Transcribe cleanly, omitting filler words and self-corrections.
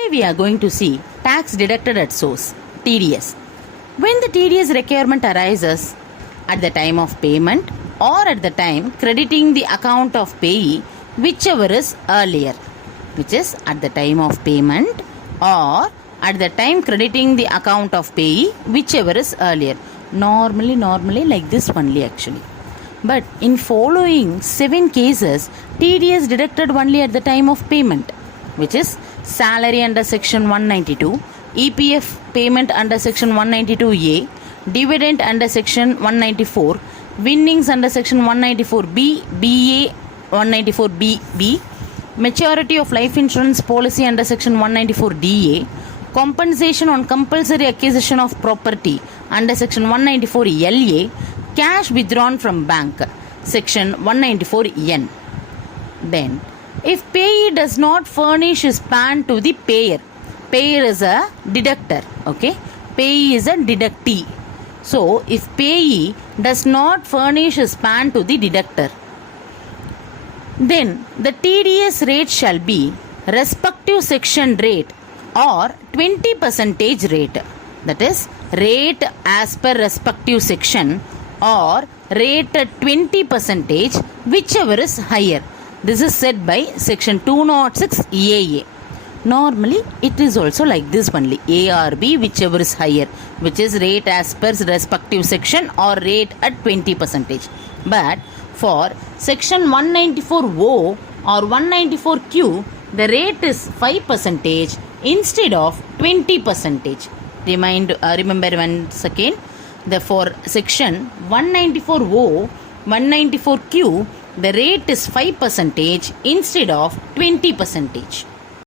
Today we are going to see tax deducted at source, TDS. When the TDS requirement arises at the time of payment or at the time crediting the account of payee, whichever is earlier, which is at the time of payment or at the time crediting the account of payee, whichever is earlier. Normally like this only actually. But in following 7 cases, TDS deducted only at the time of payment, which is salary under section 192, EPF payment under section 192A, dividend under section 194, winnings under section 194B, BA 194BB, maturity of life insurance policy under section 194DA, compensation on compulsory acquisition of property under section 194LA, cash withdrawn from bank section 194N. Then if payee does not furnish his PAN to the payer is a deductor, okay, payee is a deductee. So if payee does not furnish his PAN to the deductor, then the TDS rate shall be respective section rate or 20% rate, that is rate as per respective section or rate at 20%, whichever is higher. This is set by section 206 EAA. Normally it is also like this only, A or B, whichever is higher, which is rate as per respective section or rate at 20%. But for section 194O or 194Q, the rate is 5% instead of 20%. Remember once again, for section 194O, 194Q, the rate is 5% instead of 20%.